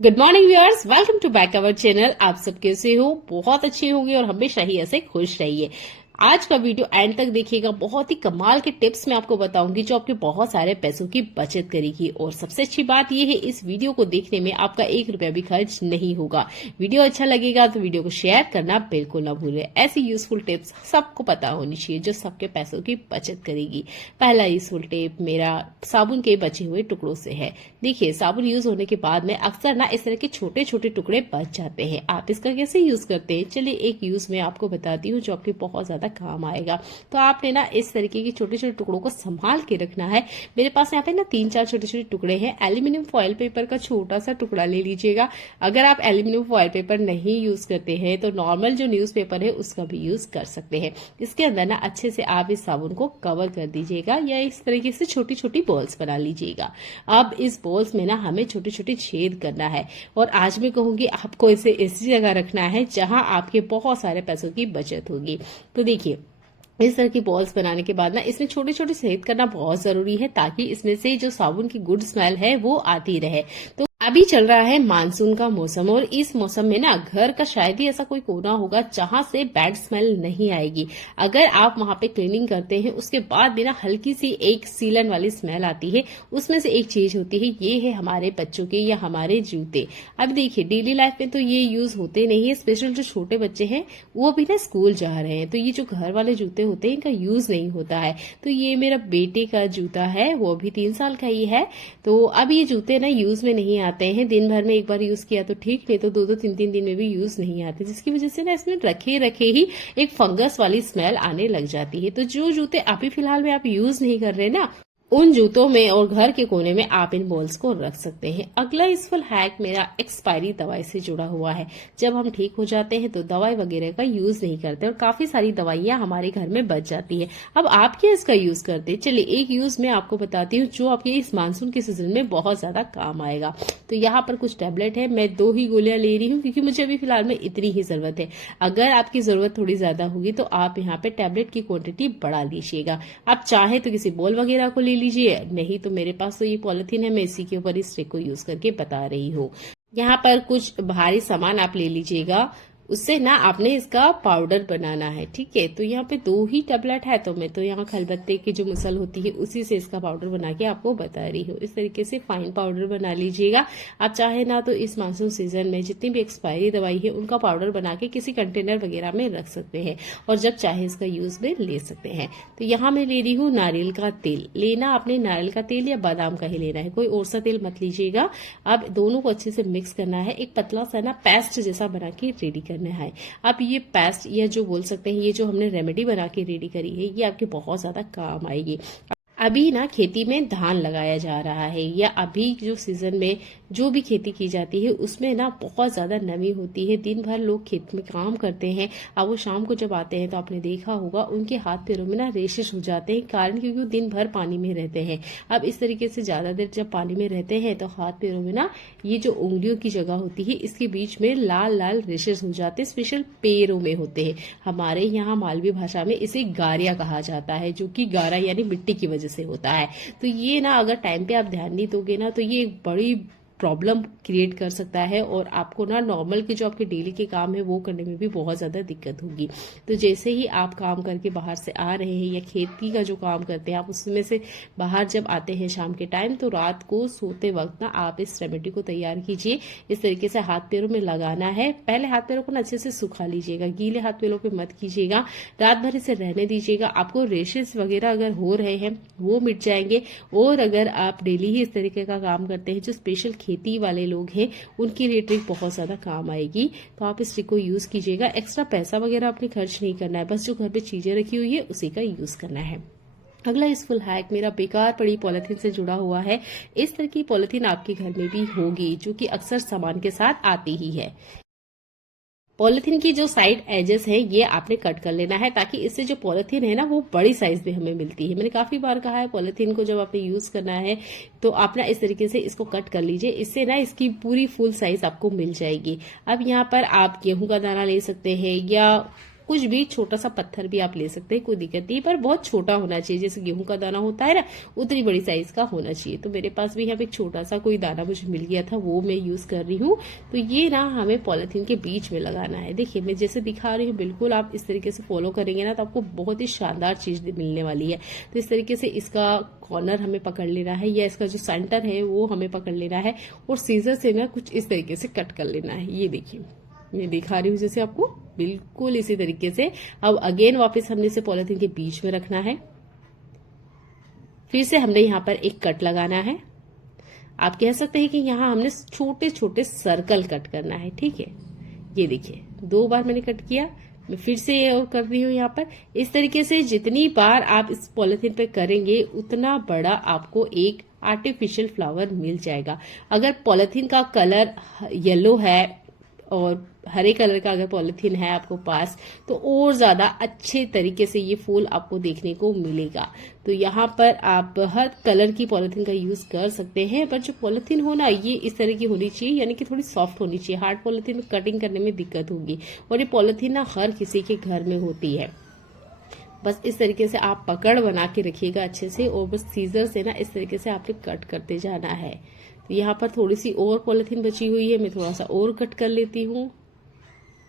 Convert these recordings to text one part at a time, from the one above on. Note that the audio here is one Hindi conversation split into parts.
Good morning viewers, welcome to back our channel. आप सब कैसे हो? बहुत अच्छे होंगे और हमेशा ही ऐसे खुश रहिए। आज का वीडियो एंड तक देखिएगा। बहुत ही कमाल के टिप्स मैं आपको बताऊंगी जो आपके बहुत सारे पैसों की बचत करेगी। और सबसे अच्छी बात यह है, इस वीडियो को देखने में आपका 1 रुपया भी खर्च नहीं होगा। वीडियो अच्छा लगेगा तो वीडियो को शेयर करना बिल्कुल ना भूलें। ऐसी यूजफुल टिप्स सबको पता होनी चाहिए जो सबके पैसों की बचत करेगी। पहला यूजफुल टिप मेरा साबुन के बचे हुए टुकड़ों से है। देखिए, साबुन यूज होने के बाद में अक्सर ना इस तरह के छोटे छोटे टुकड़े बच जाते हैं। आप इसका कैसे यूज करते हैं, चलिए एक यूज मैं आपको बताती हूँ जो आपके बहुत ज्यादा काम आएगा। तो आपने ना इस तरीके के छोटे छोटे टुकड़ों को संभाल के रखना है। मेरे पास यहाँ पे ना 3-4 छोटे छोटे टुकड़े हैं। एल्यूमिनियम फॉयल पेपर का छोटा सा टुकड़ा ले लीजिएगा। अगर आप एल्यूमिनियम फॉयल पेपर नहीं यूज करते हैं तो नॉर्मल जो न्यूज पेपर है उसका भी यूज कर सकते हैं। इसके अंदर ना अच्छे से आप इस साबुन को कवर कर दीजिएगा या इस तरीके से छोटी छोटी बॉल्स बना लीजिएगा। अब इस बॉल्स में ना हमें छोटे छोटे छेद करना है और आज मैं कहूंगी आपको इसे ऐसी जगह रखना है जहां आपके बहुत सारे पैसों की बचत होगी। तो देखिए, इस तरह की बॉल्स बनाने के बाद ना इसमें छोटे छोटे छेद करना बहुत जरूरी है ताकि इसमें से जो साबुन की गुड स्मेल है वो आती रहे। तो अभी चल रहा है मानसून का मौसम और इस मौसम में ना घर का शायद ही ऐसा कोई कोना होगा जहां से बैड स्मेल नहीं आएगी। अगर आप वहां पे क्लीनिंग करते हैं उसके बाद भी ना हल्की सी एक सीलन वाली स्मेल आती है, उसमें से एक चीज होती है, ये है हमारे बच्चों के या हमारे जूते। अब देखिए, डेली लाइफ में तो ये यूज होते नहीं है, स्पेशल जो छोटे बच्चे हैं वो भी ना स्कूल जा रहे हैं तो ये जो घर वाले जूते होते हैं इनका यूज नहीं होता है। तो ये मेरा बेटे का जूता है, वो भी 3 साल का ही है। तो अब ये जूते ना यूज में नहीं आते हैं। दिन भर में एक बार यूज किया तो ठीक, नहीं तो 2-2 3-3 दिन में भी यूज नहीं आते, जिसकी वजह से ना इसमें रखे रखे ही एक फंगस वाली स्मेल आने लग जाती है। तो जो जूते अभी फिलहाल में आप यूज नहीं कर रहे ना, उन जूतों में और घर के कोने में आप इन बॉल्स को रख सकते हैं। अगला यूजफुल हैक मेरा एक्सपायरी दवाई से जुड़ा हुआ है। जब हम ठीक हो जाते हैं तो दवाई वगैरह का यूज नहीं करते और काफी सारी दवाइयां हमारे घर में बच जाती है। अब आप क्या इसका यूज करते हैं, चलिए एक यूज मैं आपको बताती हूँ जो आपके इस मानसून के सीजन में बहुत ज्यादा काम आएगा। तो यहाँ पर कुछ टैबलेट है, मैं 2 ही गोलियां ले रही हूँ क्योंकि मुझे अभी फिलहाल में इतनी ही जरूरत है। अगर आपकी जरूरत थोड़ी ज्यादा होगी तो आप यहाँ पे टैबलेट की क्वांटिटी बढ़ा लीजिएगा। आप चाहे तो किसी बॉल वगैरह को ले लीजिए, नहीं तो मेरे पास तो ये पॉलिथीन है, मैं इसी के ऊपर इस ट्रिक को यूज करके बता रही हूँ। यहाँ पर कुछ भारी सामान आप ले लीजिएगा, उससे ना आपने इसका पाउडर बनाना है। ठीक है, तो यहाँ पे 2 ही टैबलेट है तो मैं तो यहाँ खलबत्ते की जो मुसल होती है उसी से इसका पाउडर बना के आपको बता रही हूँ। इस तरीके से फाइन पाउडर बना लीजिएगा। आप चाहे ना तो इस मानसून सीजन में जितनी भी एक्सपायरी दवाई है उनका पाउडर बना के किसी कंटेनर वगैरह में रख सकते हैं और जब चाहे इसका यूज में ले सकते हैं। तो यहाँ मैं ले रही हूँ नारियल का तेल। लेना आपने नारियल का तेल या बादाम का ही लेना है, कोई और सा तेल मत लीजिएगा। अब दोनों को अच्छे से मिक्स करना है, एक पतला सा ना पेस्ट जैसा बना के रेडी करना है। अब ये पेस्ट या जो बोल सकते हैं ये जो हमने रेमेडी बना के रेडी करी है ये आपके बहुत ज्यादा काम आएगी। अभी ना खेती में धान लगाया जा रहा है या अभी जो सीजन में जो भी खेती की जाती है उसमें ना बहुत ज्यादा नमी होती है। दिन भर लोग खेत में काम करते हैं, अब वो शाम को जब आते हैं तो आपने देखा होगा उनके हाथ पैरों में ना रेशेस हो जाते हैं, कारण क्योंकि वो दिन भर पानी में रहते हैं। अब इस तरीके से ज्यादा देर जब पानी में रहते हैं तो हाथ पैरों में ना ये जो उंगलियों की जगह होती है इसके बीच में लाल लाल रेशेस हो जाते हैं, स्पेशल पैरों में होते हैं। हमारे यहाँ मालवी भाषा में इसे गारिया कहा जाता है, जो कि गारा यानी मिट्टी की वजह से होता है। तो ये ना अगर टाइम पे आप ध्यान नहीं दोगे ना तो ये एक बड़ी प्रॉब्लम क्रिएट कर सकता है और आपको ना नॉर्मल के जो आपके डेली के काम है वो करने में भी बहुत ज्यादा दिक्कत होगी। तो जैसे ही आप काम करके बाहर से आ रहे हैं या खेती का जो काम करते हैं आप उसमें से बाहर जब आते हैं शाम के टाइम, तो रात को सोते वक्त ना आप इस रेमेडी को तैयार कीजिए। इस तरीके से हाथ पैरों में लगाना है। पहले हाथ पैरों को अच्छे से सुखा लीजिएगा, गीले हाथ पैरों पे मत कीजिएगा, रात भर इसे रहने दीजिएगा। आपको रेशेस वगैरह अगर हो रहे हैं वो मिट जाएंगे। और अगर आप डेली ही इस तरीके का काम करते हैं, जो स्पेशल खेती वाले लोग हैं उनके लिए ट्रिक बहुत ज्यादा काम आएगी। तो आप इस ट्रिक को यूज कीजिएगा। एक्स्ट्रा पैसा वगैरह आपने खर्च नहीं करना है, बस जो घर पे चीजें रखी हुई है उसी का यूज करना है। अगला यूजफुल हैक मेरा बेकार पड़ी पॉलिथीन से जुड़ा हुआ है। इस तरह की पॉलिथीन आपके घर में भी होगी जो कि अक्सर सामान के साथ आती ही है। पॉलिथीन की जो साइड एजेस है ये आपने कट कर लेना है ताकि इससे जो पॉलिथीन है ना वो बड़ी साइज में हमें मिलती है। मैंने काफी बार कहा है पॉलिथीन को जब आपने यूज करना है तो आप ना इस तरीके से इसको कट कर लीजिए, इससे ना इसकी पूरी फुल साइज आपको मिल जाएगी। अब यहाँ पर आप गेहूं का दाना ले सकते हैं या कुछ भी छोटा सा पत्थर भी आप ले सकते हैं, कोई दिक्कत नहीं, पर बहुत छोटा होना चाहिए, जैसे गेहूं का दाना होता है ना, उतनी बड़ी साइज का होना चाहिए। तो मेरे पास भी यहाँ पे एक छोटा सा कोई दाना मुझे मिल गया था, वो मैं यूज कर रही हूँ। तो ये ना हमें पॉलिथीन के बीच में लगाना है। देखिए मैं जैसे दिखा रही हूँ, बिल्कुल आप इस तरीके से फॉलो करेंगे ना तो आपको बहुत ही शानदार चीज मिलने वाली है। तो इस तरीके से इसका कॉर्नर हमें पकड़ लेना है, या इसका जो सेंटर है वो हमें पकड़ लेना है, और सीजर से ना कुछ इस तरीके से कट कर लेना है। ये देखिए मैं दिखा रही हूँ जैसे आपको, बिल्कुल इसी तरीके से। अब अगेन वापस हमने इसे पॉलिथीन के बीच में रखना है, फिर से हमने यहाँ पर एक कट लगाना है। आप कह सकते हैं कि यहाँ हमने छोटे छोटे सर्कल कट करना है, ठीक है। ये देखिए 2 बार मैंने कट किया, मैं फिर से और कर रही हूँ यहाँ पर। इस तरीके से जितनी बार आप इस पॉलिथीन पे करेंगे उतना बड़ा आपको एक आर्टिफिशियल फ्लावर मिल जाएगा। अगर पॉलिथीन का कलर येलो है और हरे कलर का अगर पॉलिथीन है आपको पास, तो और ज्यादा अच्छे तरीके से ये फूल आपको देखने को मिलेगा। तो यहाँ पर आप हर कलर की पॉलिथीन का यूज कर सकते हैं, पर जो पॉलिथीन हो ना ये इस तरह की होनी चाहिए, यानी कि थोड़ी सॉफ्ट होनी चाहिए। हार्ड पॉलिथीन में कटिंग करने में दिक्कत होगी, और ये पॉलिथीन ना हर किसी के घर में होती है। बस इस तरीके से आप पकड़ बना के रखिएगा अच्छे से, और बस सीजर से ना इस तरीके से आपने कट करते जाना है। तो यहाँ पर थोड़ी सी और पॉलिथीन बची हुई है, मैं थोड़ा सा और कट कर लेती हूँ।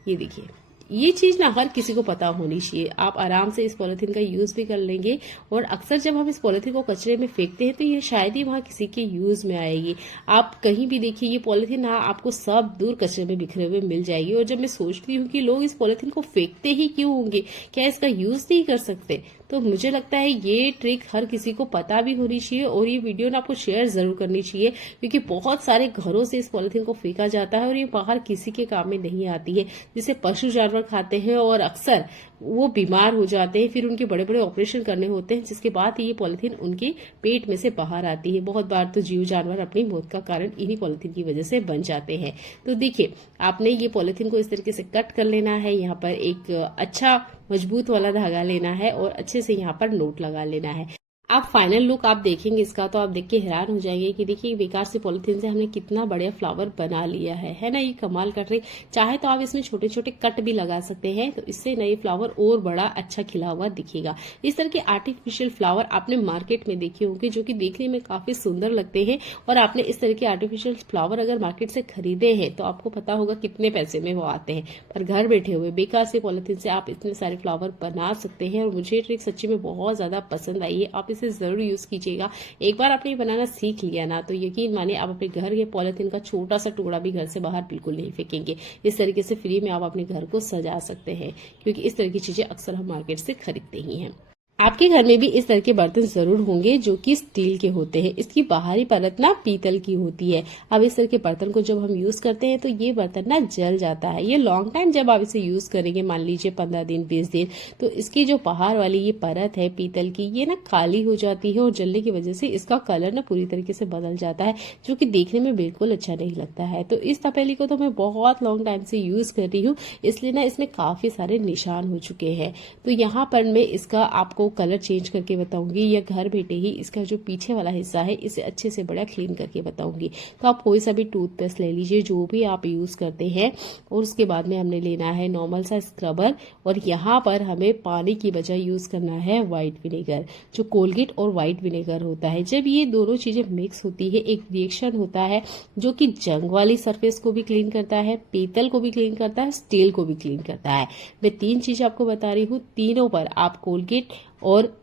ये देखिए ये चीज ना हर किसी को पता होनी चाहिए। आप आराम से इस पॉलिथीन का यूज भी कर लेंगे, और अक्सर जब हम इस पॉलिथीन को कचरे में फेंकते हैं तो ये शायद ही वहां किसी के यूज में आएगी। आप कहीं भी देखिए ये पॉलिथीन ना आपको सब दूर कचरे में बिखरे हुए मिल जाएगी। और जब मैं सोचती हूँ कि लोग इस पॉलिथीन को फेंकते ही क्यों होंगे, क्या इसका यूज नहीं कर सकते, तो मुझे लगता है ये ट्रिक हर किसी को पता भी होनी चाहिए, और ये वीडियो ना आपको शेयर जरूर करनी चाहिए, क्योंकि बहुत सारे घरों से इस पॉलिथीन को फेंका जाता है और ये बाहर किसी के काम में नहीं आती है। जिसे पशु जानवर खाते हैं और अक्सर वो बीमार हो जाते हैं, फिर उनके बड़े बड़े ऑपरेशन करने होते हैं, जिसके बाद ये पॉलिथीन उनके पेट में से बाहर आती है। बहुत बार तो जीव जानवर अपनी मौत का कारण इन्हीं पॉलिथीन की वजह से बन जाते हैं। तो देखिए आपने ये पॉलिथीन को इस तरीके से कट कर लेना है, यहाँ पर एक अच्छा मजबूत वाला धागा लेना है, और अच्छे से यहाँ पर नोट लगा लेना है। आप फाइनल लुक आप देखेंगे इसका तो आप देख के हैरान हो जाएंगे कि देखिए बेकार से पॉलिथीन से हमने कितना बढ़िया फ्लावर बना लिया है ना। ये कमाल कर रही। चाहे तो आप इसमें छोटे छोटे कट भी लगा सकते हैं, तो इससे नए फ्लावर और बड़ा अच्छा खिला हुआ दिखेगा। इस तरह के आर्टिफिशियल फ्लावर आपने मार्केट में देखे होंगे, जो कि देखने में काफी सुंदर लगते हैं, और आपने इस तरह के आर्टिफिशियल फ्लावर अगर मार्केट से खरीदे हैं तो आपको पता होगा कितने पैसे में वो आते हैं। पर घर बैठे हुए बेकार से पॉलिथीन से आप इतने सारे फ्लावर बना सकते हैं, और मुझे ट्रिक सच्ची में बहुत ज्यादा पसंद आई है। आप इसे जरूर यूज कीजिएगा। एक बार आपने बनाना सीख लिया ना तो यकीन मानिए आप अपने घर के पॉलिथीन का छोटा सा टुकड़ा भी घर से बाहर बिल्कुल नहीं फेंकेंगे। इस तरीके से फ्री में आप अपने घर को सजा सकते हैं, क्योंकि इस तरह की चीजें अक्सर हम मार्केट से खरीदते ही हैं। आपके घर में भी इस तरह के बर्तन जरूर होंगे जो कि स्टील के होते हैं। इसकी बाहरी परत ना पीतल की होती है। अब इस तरह के बर्तन को जब हम यूज करते हैं तो ये बर्तन ना जल जाता है। ये लॉन्ग टाइम जब आप इसे यूज करेंगे, मान लीजिए 15 दिन 20 दिन, तो इसकी जो बाहर वाली ये परत है पीतल की, ये ना काली हो जाती है, और जलने की वजह से इसका कलर ना पूरी तरीके से बदल जाता है, जो कि देखने में बिल्कुल अच्छा नहीं लगता है। तो इस तपेली को तो मैं बहुत लॉन्ग टाइम से यूज कर रही हूँ, इसलिए ना इसमें काफी सारे निशान हो चुके हैं। तो यहाँ पर मैं इसका आपको कलर चेंज करके बताऊंगी, या घर बैठे ही इसका जो पीछे वाला हिस्सा है इसे अच्छे से बड़ा क्लीन करके बताऊंगी। तो आप कोई सा भी टूथपेस्ट ले लीजिए जो भी आप यूज करते हैं, और उसके बाद में हमने लेना है नॉर्मल सा स्क्रबर, और यहाँ पर हमें पानी की बजाय यूज करना है व्हाइट विनेगर, जो कोलगेट और व्हाइट विनेगर होता है। जब ये दोनों चीजें मिक्स होती है एक रिएक्शन होता है जो कि जंग वाली सरफेस को भी क्लीन करता है, पीतल को भी क्लीन करता है, स्टील को भी क्लीन करता है। मैं 3 चीज आपको बता रही हूँ, तीनों पर आप कोलगेट और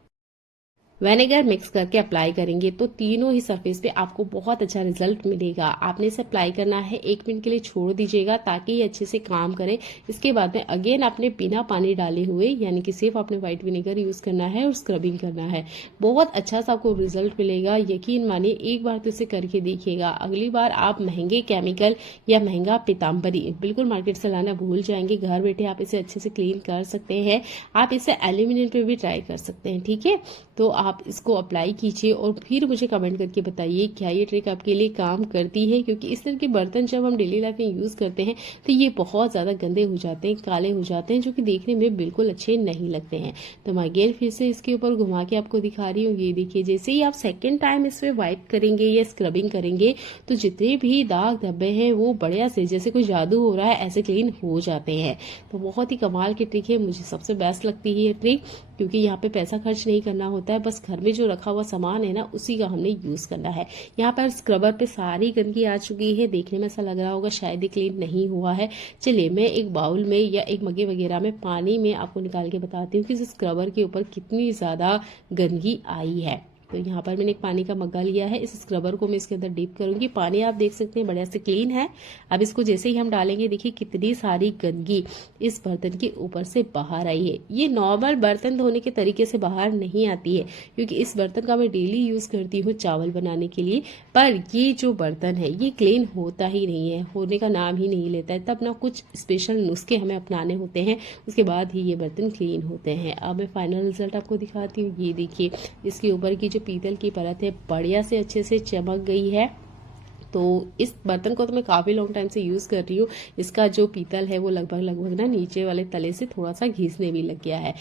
विनेगर मिक्स करके अप्लाई करेंगे तो तीनों ही सरफेस पे आपको बहुत अच्छा रिजल्ट मिलेगा। आपने इसे अप्लाई करना है, 1 मिनट के लिए छोड़ दीजिएगा ताकि ये अच्छे से काम करे। इसके बाद में अगेन आपने बिना पानी डाले हुए, यानी कि सिर्फ आपने व्हाइट विनेगर यूज करना है और स्क्रबिंग करना है। बहुत अच्छा सा आपको रिजल्ट मिलेगा, यकीन मानिए। एक बार तो इसे करके देखिएगा, अगली बार आप महंगे केमिकल या महंगा पीताम्बरी बिल्कुल मार्केट से लाना भूल जाएंगे। घर बैठे आप इसे अच्छे से क्लीन कर सकते हैं। आप इसे एल्यूमिनियम पे भी ट्राई कर सकते हैं, ठीक है। तो आप इसको अप्लाई कीजिए और फिर मुझे कमेंट करके बताइए क्या ये ट्रिक आपके लिए काम करती है, क्योंकि इस तरह के बर्तन जब हम डेली लाइफ में यूज करते हैं तो ये बहुत ज्यादा गंदे हो जाते हैं, काले हो जाते हैं, जो कि देखने में बिल्कुल अच्छे नहीं लगते हैं। तो मैं अगेन फिर से इसके ऊपर घुमा के आपको दिखा रही हूँ। ये देखिए, जैसे ही आप सेकेंड टाइम इसमें वाइप करेंगे या स्क्रबिंग करेंगे तो जितने भी दाग धब्बे हैं वो बढ़िया से जैसे कोई जादू हो रहा है ऐसे क्लीन हो जाते हैं। तो बहुत ही कमाल की ट्रिक है, मुझे सबसे बेस्ट लगती है ये ट्रिक, क्योंकि यहाँ पे पैसा खर्च नहीं करना होता है, बस घर में जो रखा हुआ सामान है ना उसी का हमने यूज करना है। यहाँ पर स्क्रबर पे सारी गंदगी आ चुकी है, देखने में ऐसा लग रहा होगा शायद ही क्लीन नहीं हुआ है। चलिए मैं एक बाउल में या एक मग्गे वगैरह में पानी में आपको निकाल के बताती हूँ कि इस स्क्रबर के ऊपर कितनी ज्यादा गंदगी आई है। तो यहाँ पर मैंने एक पानी का मग्गा लिया है, इस स्क्रबर को मैं इसके अंदर डीप करूंगी। पानी आप देख सकते हैं बढ़िया से क्लीन है। अब इसको जैसे ही हम डालेंगे देखिए कितनी सारी गंदगी इस बर्तन के ऊपर से बाहर आई है। ये नॉर्मल बर्तन धोने के तरीके से बाहर नहीं आती है, क्योंकि इस बर्तन का मैं डेली यूज करती हूँ चावल बनाने के लिए। पर ये जो बर्तन है ये क्लीन होता ही नहीं है, होने का नाम ही नहीं लेता है। तब ना कुछ स्पेशल नुस्खे हमें अपनाने होते हैं, उसके बाद ही ये बर्तन क्लीन होते हैं। अब मैं फाइनल रिजल्ट आपको दिखाती हूँ। ये देखिए, इसके ऊपर की पीतल की परत है बढ़िया से अच्छे से चमक गई है। तो इस बर्तन को तो मैं काफी लॉन्ग टाइम से यूज कर रही हूँ। इसका जो पीतल है वो लगभग ना नीचे वाले तले से थोड़ा सा घिसने भी लग गया है।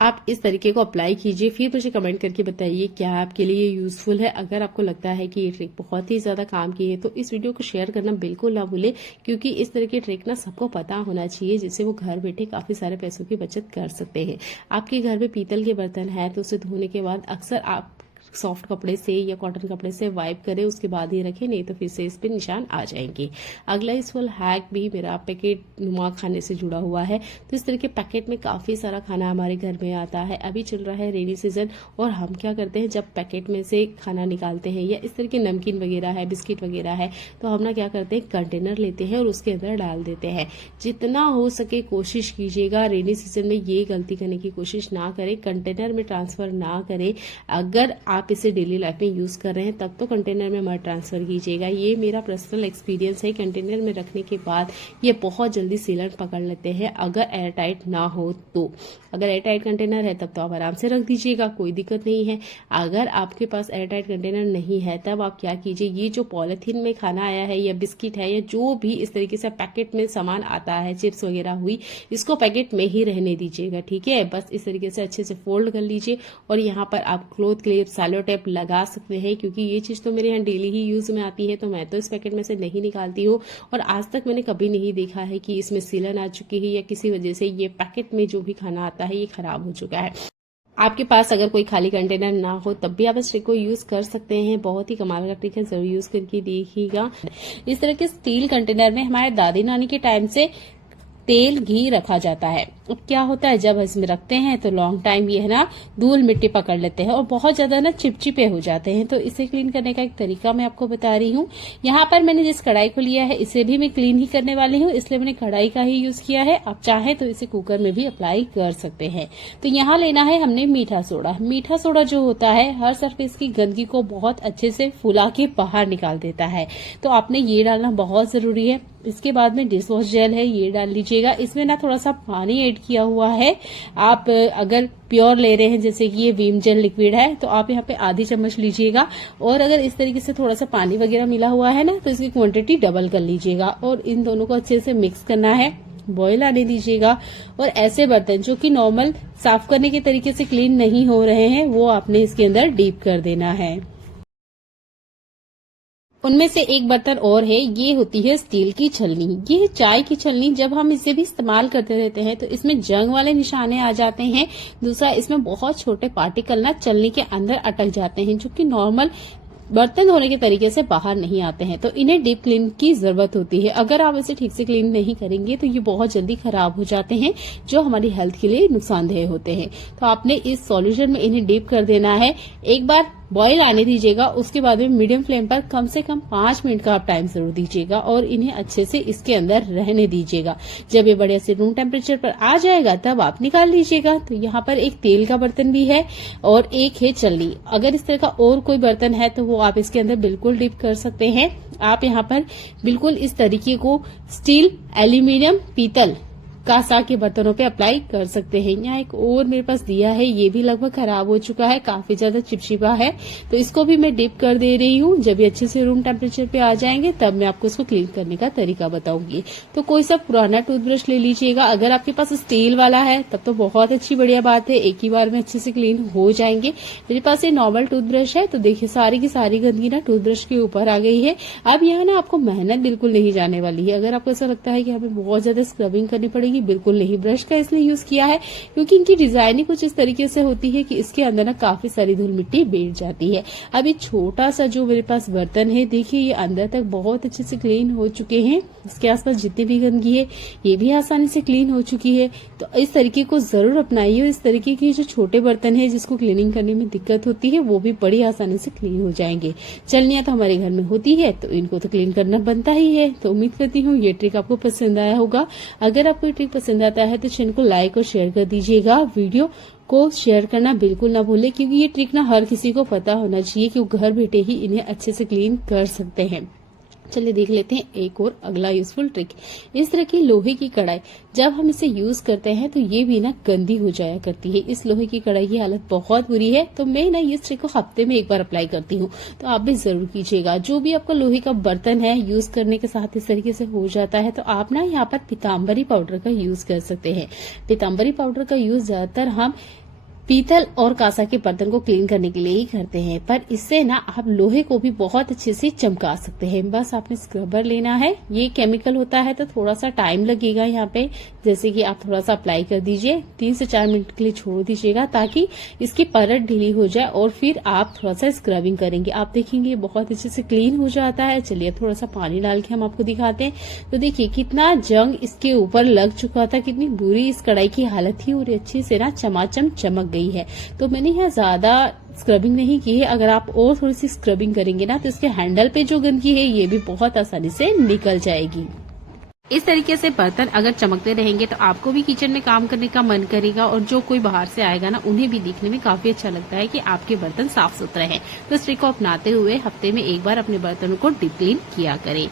आप इस तरीके को अप्लाई कीजिए, फिर मुझे कमेंट करके बताइए क्या आपके लिए यूजफुल है। अगर आपको लगता है कि ये ट्रिक बहुत ही ज्यादा काम की है तो इस वीडियो को शेयर करना बिल्कुल ना भूले, क्योंकि इस तरह की ट्रिक ना सबको पता होना चाहिए, जिससे वो घर बैठे काफी सारे पैसों की बचत कर सकते हैं। आपके घर में पीतल के बर्तन है तो उसे धोने के बाद अक्सर आप सॉफ्ट कपड़े से या कॉटन कपड़े से वाइप करें, उसके बाद ही रखें, नहीं तो फिर से इस पे निशान आ जाएंगे। अगला यूजफुल हैक भी मेरा पैकेट नुमा खाने से जुड़ा हुआ है। तो इस तरह के पैकेट में काफी सारा खाना हमारे घर में आता है। अभी चल रहा है रेनी सीजन, और हम क्या करते हैं जब पैकेट में से खाना निकालते हैं या इस तरह के नमकीन वगैरह है, बिस्किट वगैरह है, तो हम ना क्या करते हैं कंटेनर लेते हैं और उसके अंदर डाल देते हैं। जितना हो सके कोशिश कीजिएगा रेनी सीजन में ये गलती करने की कोशिश ना करें, कंटेनर में ट्रांसफर ना करें। अगर आप इसे डेली लाइफ में यूज कर रहे हैं तब तो कंटेनर में मत ट्रांसफर कीजिएगा। ये मेरा पर्सनल एक्सपीरियंस है। कंटेनर में रखने के बाद ये बहुत जल्दी सीलन पकड़ लेते हैं, अगर एयर टाइट ना हो तो। अगर एयर टाइट कंटेनर है तब तो आप आराम से रख दीजिएगा, कोई दिक्कत नहीं है। अगर आपके पास एयर टाइट कंटेनर नहीं है तब आप क्या कीजिए, ये जो पॉलिथीन में खाना आया है या बिस्किट है या जो भी इस तरीके से पैकेट में सामान आता है, चिप्स वगैरह हुई, इसको पैकेट में ही रहने दीजिएगा, ठीक है। बस इस तरीके से अच्छे से फोल्ड कर लीजिए और यहाँ पर आप क्लॉथ क्लिप, सैलो टेप लगा सकते हैं, क्योंकि ये चीज तो मेरे यहाँ डेली ही यूज में आती है, तो मैं तो इस पैकेट में से नहीं निकालती हूँ। और आज तक मैंने कभी नहीं देखा है कि इसमें सीलन आ चुकी है या किसी वजह से ये पैकेट में जो भी खाना आता है ये खराब हो चुका है। आपके पास अगर कोई खाली कंटेनर ना हो तब भी आप इस ट्रिक को यूज कर सकते हैं। बहुत ही कमाल का ट्रिक है, जरूर यूज करके देखिएगा। इस तरह के स्टील कंटेनर में हमारे दादी नानी के टाइम से तेल घी रखा जाता है। अब क्या होता है जब इसमें रखते हैं तो लॉन्ग टाइम ये है ना धूल मिट्टी पकड़ लेते हैं और बहुत ज्यादा ना चिपचिपे हो जाते हैं। तो इसे क्लीन करने का एक तरीका मैं आपको बता रही हूँ। यहाँ पर मैंने जिस कढ़ाई को लिया है इसे भी मैं क्लीन ही करने वाली हूँ, इसलिए मैंने कढ़ाई का ही यूज किया है। आप चाहे तो इसे कुकर में भी अप्लाई कर सकते हैं। तो यहाँ लेना है हमने मीठा सोडा। मीठा सोडा जो होता है हर सरफेस की गंदगी को बहुत अच्छे से फुला के बाहर निकाल देता है, तो आपने ये डालना बहुत जरूरी है। इसके बाद में डिश वॉश जेल है, ये डाल लीजिएगा। इसमें ना थोड़ा सा पानी ऐड किया हुआ है। आप अगर प्योर ले रहे हैं जैसे कि ये वीम जेल लिक्विड है तो आप यहाँ पे आधी चम्मच लीजिएगा, और अगर इस तरीके से थोड़ा सा पानी वगैरह मिला हुआ है ना तो इसकी क्वांटिटी डबल कर लीजिएगा और इन दोनों को अच्छे से मिक्स करना है, बॉयल आने दीजिएगा। और ऐसे बर्तन जो कि नॉर्मल साफ करने के तरीके से क्लीन नहीं हो रहे हैं वो आपने इसके अंदर डीप कर देना है। उनमें से एक बर्तन और है, ये होती है स्टील की छलनी। ये चाय की छलनी, जब हम इसे भी इस्तेमाल करते रहते हैं तो इसमें जंग वाले निशाने आ जाते हैं। दूसरा, इसमें बहुत छोटे पार्टिकल ना छलनी के अंदर अटक जाते हैं जो कि नॉर्मल बर्तन धोने के तरीके से बाहर नहीं आते हैं, तो इन्हें डीप क्लीन की जरूरत होती है। अगर आप इसे ठीक से क्लीन नहीं करेंगे तो ये बहुत जल्दी खराब हो जाते हैं, जो हमारी हेल्थ के लिए नुकसानदेह होते हैं। तो आपने इस सॉल्यूशन में इन्हें डीप कर देना है। एक बार बॉयल आने दीजिएगा, उसके बाद में मीडियम फ्लेम पर कम से कम 5 मिनट का आप टाइम जरूर दीजिएगा और इन्हें अच्छे से इसके अंदर रहने दीजिएगा। जब ये बढ़िया से रूम टेम्परेचर पर आ जाएगा तब आप निकाल लीजिएगा। तो यहाँ पर एक तेल का बर्तन भी है और एक है छलनी। अगर इस तरह का और कोई बर्तन है तो वो आप इसके अंदर बिल्कुल डिप कर सकते हैं। आप यहाँ पर बिल्कुल इस तरीके को स्टील, एल्यूमिनियम, पीतल कांसा के बर्तनों पे अप्लाई कर सकते हैं। यहाँ एक और मेरे पास दिया है, ये भी लगभग खराब हो चुका है, काफी ज्यादा चिपचिपा है, तो इसको भी मैं डिप कर दे रही हूँ। जब ये अच्छे से रूम टेम्परेचर पे आ जाएंगे तब मैं आपको इसको क्लीन करने का तरीका बताऊंगी। तो कोई सा पुराना टूथब्रश ले लीजिएगा। अगर आपके पास स्टील वाला है तब तो बहुत अच्छी बढ़िया बात है, एक ही बार में अच्छे से क्लीन हो जाएंगे। मेरे पास ये नॉर्मल टूथब्रश है, तो देखिए सारी की सारी गंदगी ना टूथब्रश के ऊपर आ गई है। अब यहाँ ना आपको मेहनत बिल्कुल नहीं जाने वाली है। अगर आपको ऐसा लगता है कि हमें बहुत ज्यादा स्क्रबिंग करनी पड़ेगी, बिल्कुल नहीं। ब्रश का इसलिए यूज किया है क्योंकि इनकी डिजाइनिंग कुछ इस तरीके से होती है कि इसके अंदर ना काफी सारी धूल मिट्टी बैठ जाती है। अब ये छोटा सा जो मेरे पास बर्तन है, देखिए ये अंदर तक बहुत अच्छे से क्लीन हो चुके हैं। इसके आसपास जितनी भी गंदगी है ये भी आसानी से क्लीन हो चुकी है। तो इस तरीके को जरूर अपनाइए और इस तरीके के जो छोटे बर्तन है जिसको क्लीनिंग करने में दिक्कत होती है वो भी बड़ी आसानी से क्लीन हो जाएंगे। चलनियाँ तो हमारे घर में होती है तो इनको तो क्लीन करना बनता ही है। तो उम्मीद करती हूँ ये ट्रिक आपको पसंद आया होगा। अगर आपको ये ट्रिक पसंद आता है तो चैनल को लाइक और शेयर कर दीजिएगा। वीडियो को शेयर करना बिल्कुल ना भूलें, क्योंकि ये ट्रिक ना हर किसी को पता होना चाहिए कि वो घर बैठे ही इन्हें अच्छे से क्लीन कर सकते हैं। चलिए देख लेते हैं एक और अगला यूजफुल ट्रिक। इस तरह की लोहे की कढ़ाई जब हम इसे यूज करते हैं तो ये भी ना गंदी हो जाया करती है। इस लोहे की कढ़ाई की हालत बहुत बुरी है, तो मैं ना इस ट्रिक को हफ्ते में एक बार अप्लाई करती हूँ, तो आप भी जरूर कीजिएगा। जो भी आपका लोहे का बर्तन है यूज करने के साथ इस तरीके से हो जाता है तो आप ना यहाँ पर पीताम्बरी पाउडर का यूज कर सकते हैं। पीताम्बरी पाउडर का यूज ज्यादातर हम पीतल और कांसा के बर्तन को क्लीन करने के लिए ही करते हैं, पर इससे ना आप लोहे को भी बहुत अच्छे से चमका सकते हैं। बस आपने स्क्रबर लेना है, ये केमिकल होता है तो थोड़ा सा टाइम लगेगा यहाँ पे। जैसे कि आप थोड़ा सा अप्लाई कर दीजिए, 3 से 4 मिनट के लिए छोड़ दीजिएगा ताकि इसकी परत ढीली हो जाए और फिर आप थोड़ा सा स्क्रबिंग करेंगे। आप देखेंगे बहुत अच्छे से क्लीन हो जाता है। चलिए थोड़ा सा पानी डाल के हम आपको दिखाते हैं। तो देखिए कितना जंग इसके ऊपर लग चुका था, कितनी बुरी इस कढ़ाई की हालत थी और अच्छी से ना चमाचम चमक गई है। तो मैंने यहाँ ज्यादा स्क्रबिंग नहीं की है। अगर आप और थोड़ी सी स्क्रबिंग करेंगे ना तो इसके हैंडल पे जो गंदगी है ये भी बहुत आसानी से निकल जाएगी। इस तरीके से बर्तन अगर चमकते रहेंगे तो आपको भी किचन में काम करने का मन करेगा और जो कोई बाहर से आएगा ना उन्हें भी दिखने में काफी अच्छा लगता है कि आपके बर्तन साफ सुथरे हैं। तो इस ट्रिक को अपनाते हुए हफ्ते में एक बार अपने बर्तनों को डीप क्लीन किया करें।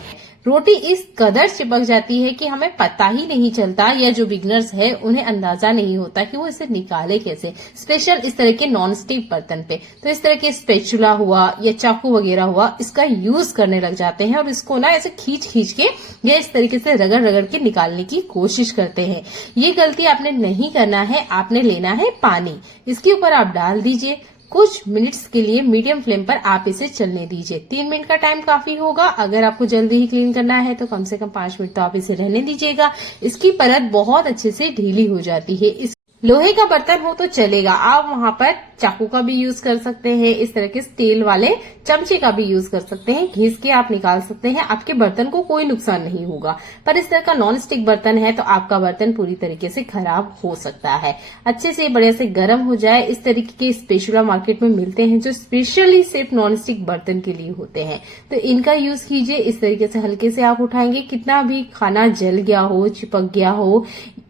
रोटी इस कदर चिपक जाती है कि हमें पता ही नहीं चलता, या जो बिगनर्स है उन्हें अंदाजा नहीं होता कि वो इसे निकाले कैसे, स्पेशल इस तरह के नॉन स्टिक बर्तन पे। तो इस तरह के स्पैचुला हुआ या चाकू वगैरह हुआ, इसका यूज करने लग जाते हैं और इसको ना ऐसे खींच खींच के या इस तरीके से रगड़ रगड़ के निकालने की कोशिश करते हैं। ये गलती आपने नहीं करना है। आपने लेना है पानी, इसके ऊपर आप डाल दीजिए, कुछ मिनट्स के लिए मीडियम फ्लेम पर आप इसे चलने दीजिए। 3 मिनट का टाइम काफी होगा। अगर आपको जल्दी ही क्लीन करना है तो कम से कम 5 मिनट तो आप इसे रहने दीजिएगा। इसकी परत बहुत अच्छे से ढीली हो जाती है। लोहे का बर्तन हो तो चलेगा, आप वहां पर चाकू का भी यूज कर सकते हैं, इस तरह के स्टील वाले चमचे का भी यूज कर सकते हैं, घिस के आप निकाल सकते हैं। आपके बर्तन को कोई नुकसान नहीं होगा। पर इस तरह का नॉन स्टिक बर्तन है तो आपका बर्तन पूरी तरीके से खराब हो सकता है। अच्छे से बढ़िया से गर्म हो जाए। इस तरीके के स्पेशुला मार्केट में मिलते हैं जो स्पेशली सिर्फ नॉन स्टिक बर्तन के लिए होते हैं, तो इनका यूज कीजिए। इस तरीके से हल्के से आप उठाएंगे, कितना भी खाना जल गया हो, चिपक गया हो,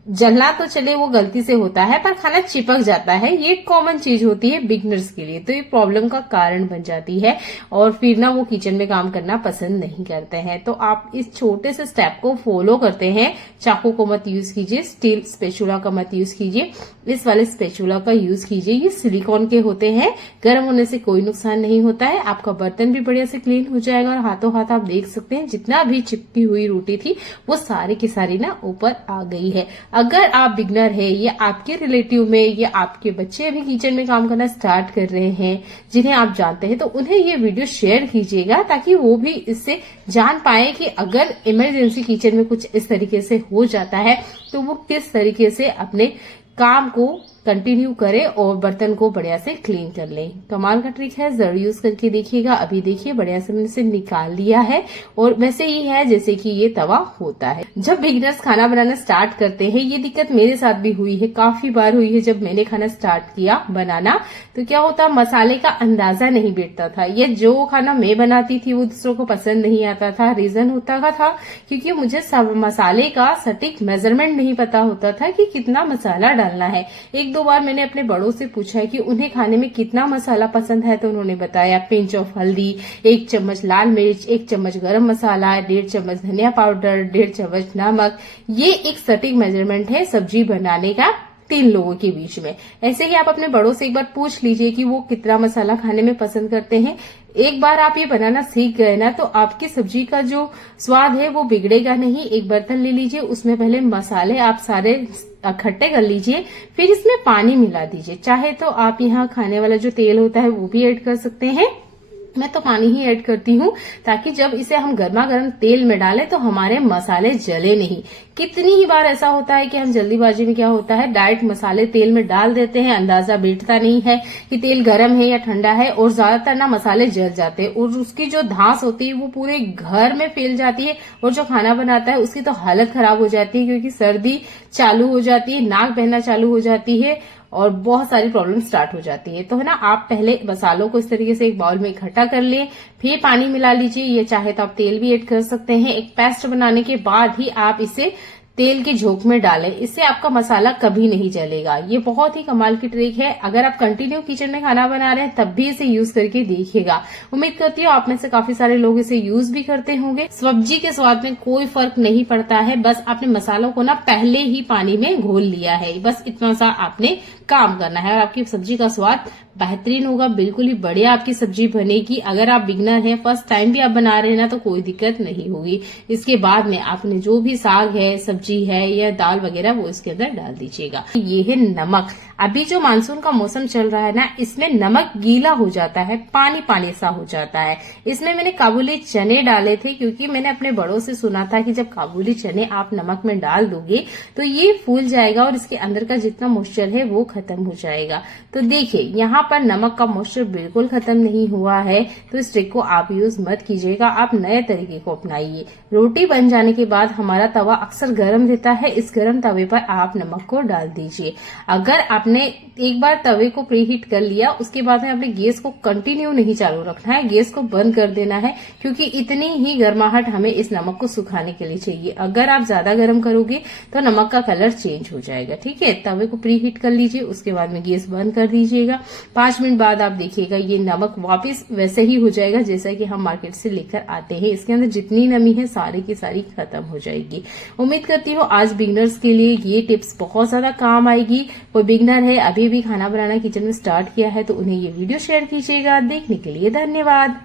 जलना तो चले वो गलती से होता है, पर खाना चिपक जाता है, ये कॉमन चीज होती है बिगनर्स के लिए, तो ये प्रॉब्लम का कारण बन जाती है और फिर ना वो किचन में काम करना पसंद नहीं करते हैं। तो आप इस छोटे से स्टेप को फॉलो करते हैं। चाकू को मत यूज कीजिए, स्टील स्पैचुला का मत यूज कीजिए, इस वाले स्पैचुला का यूज कीजिए। ये सिलिकॉन के होते हैं, गर्म होने से कोई नुकसान नहीं होता है। आपका बर्तन भी बढ़िया से क्लीन हो जाएगा और हाथों हाथ आप देख सकते हैं जितना भी चिपकी हुई रोटी थी वो सारी की सारी ना ऊपर आ गई है। अगर आप बिगनर है या आपके रिलेटिव में या आपके बच्चे अभी किचन में काम करना स्टार्ट कर रहे हैं जिन्हें आप जानते हैं, तो उन्हें ये वीडियो शेयर कीजिएगा ताकि वो भी इससे जान पाए कि अगर इमरजेंसी किचन में कुछ इस तरीके से हो जाता है तो वो किस तरीके से अपने काम को कंटिन्यू करें और बर्तन को बढ़िया से क्लीन कर लें। कमाल का ट्रिक है, जरूर यूज करके देखिएगा। अभी देखिए बढ़िया से मैंने इसे निकाल लिया है और वैसे ही है जैसे कि ये तवा होता है। जब बिगिनर्स खाना बनाना स्टार्ट करते हैं, ये दिक्कत मेरे साथ भी हुई है, काफी बार हुई है। जब मैंने खाना स्टार्ट किया बनाना तो क्या होता, मसाले का अंदाजा नहीं बैठता था, या जो खाना मैं बनाती थी वो दूसरों को पसंद नहीं आता था। रीजन होता था क्योंकि मुझे सब मसाले का सटीक मेजरमेंट नहीं पता होता था कि कितना मसाला डालना है। एक दो बार मैंने अपने बड़ों से पूछा है कि उन्हें खाने में कितना मसाला पसंद है, तो उन्होंने बताया पिंच ऑफ हल्दी, 1 चम्मच लाल मिर्च, 1 चम्मच गरम मसाला, 1.5 चम्मच धनिया पाउडर, 1.5 चम्मच नमक। ये एक सटीक मेजरमेंट है सब्जी बनाने का 3 लोगों के बीच में। ऐसे ही आप अपने बड़ों से एक बार पूछ लीजिए कि वो कितना मसाला खाने में पसंद करते हैं। एक बार आप ये बनाना सीख गए ना, तो आपकी सब्जी का जो स्वाद है वो बिगड़ेगा नहीं। एक बर्तन ले लीजिए, उसमें पहले मसाले आप सारे इकट्ठे कर लीजिए, फिर इसमें पानी मिला दीजिए। चाहे तो आप यहाँ खाने वाला जो तेल होता है वो भी ऐड कर सकते हैं, मैं तो पानी ही ऐड करती हूँ, ताकि जब इसे हम गर्मा गर्म तेल में डालें तो हमारे मसाले जले नहीं। कितनी ही बार ऐसा होता है कि हम जल्दीबाजी में क्या होता है, डायरेक्ट मसाले तेल में डाल देते हैं, अंदाजा बैठता नहीं है कि तेल गर्म है या ठंडा है, और ज्यादातर ना मसाले जल जाते हैं और उसकी जो धांस होती है वो पूरे घर में फैल जाती है, और जो खाना बनाता है उसकी तो हालत खराब हो जाती है, क्योंकि सर्दी चालू हो जाती है, नाक बहना चालू हो जाती है और बहुत सारी प्रॉब्लम स्टार्ट हो जाती है। तो है ना, आप पहले मसालों को इस तरीके से एक बाउल में इकट्ठा कर लें, फिर पानी मिला लीजिए। ये चाहे तो आप तेल भी ऐड कर सकते हैं। एक पेस्ट बनाने के बाद ही आप इसे तेल के झोंक में डालें, इससे आपका मसाला कभी नहीं जलेगा। ये बहुत ही कमाल की ट्रिक है। अगर आप कंटिन्यू किचन में खाना बना रहे हैं तब भी इसे यूज करके देखिएगा। उम्मीद करती हूँ आप में से काफी सारे लोग इसे यूज भी करते होंगे। सब्जी के स्वाद में कोई फर्क नहीं पड़ता है, बस आपने मसालों को ना पहले ही पानी में घोल लिया है, बस इतना सा आपने काम करना है और आपकी सब्जी का स्वाद बेहतरीन होगा। बिल्कुल ही बढ़िया आपकी सब्जी बनेगी। अगर आप बिगनर हैं, फर्स्ट टाइम भी आप बना रहे हैं ना, तो कोई दिक्कत नहीं होगी। इसके बाद में आपने जो भी साग है, सब्जी है या दाल वगैरह, वो इसके अंदर डाल दीजिएगा। ये है नमक। अभी जो मानसून का मौसम चल रहा है ना, इसमें नमक गीला हो जाता है, पानी पानी सा हो जाता है। इसमें मैंने काबुली चने डाले थे, क्योंकि मैंने अपने बड़ों से सुना था कि जब काबुली चने आप नमक में डाल दोगे तो ये फूल जाएगा और इसके अंदर का जितना मॉइस्चर है वो खत्म हो जाएगा। तो देखिए, यहाँ पर नमक का मॉइस्चर बिल्कुल खत्म नहीं हुआ है, तो इस ट्रिक को आप यूज मत कीजिएगा, आप नए तरीके को अपनाइए। रोटी बन जाने के बाद हमारा तवा अक्सर गर्म रहता है, इस गर्म तवे पर आप नमक को डाल दीजिए। अगर आपने एक बार तवे को प्रीहीट कर लिया, उसके बाद में आपने गैस को कंटिन्यू नहीं चालू रखना है, गैस को बंद कर देना है, क्योंकि इतनी ही गर्माहट हमें इस नमक को सुखाने के लिए चाहिए। अगर आप ज्यादा गर्म करोगे तो नमक का कलर चेंज हो जाएगा। ठीक है, तवे को प्रीहीट कर लीजिए, उसके बाद में गैस बंद कर दीजिएगा। 5 मिनट बाद आप देखिएगा ये नमक वापस वैसे ही हो जाएगा जैसा कि हम मार्केट से लेकर आते हैं। इसके अंदर जितनी नमी है सारी की सारी खत्म हो जाएगी। उम्मीद करती हूँ आज बिगनर्स के लिए ये टिप्स बहुत ज्यादा काम आएगी। कोई बिगनर है, अभी भी खाना बनाना किचन में स्टार्ट किया है, तो उन्हें ये वीडियो शेयर कीजिएगा। देखने के लिए धन्यवाद।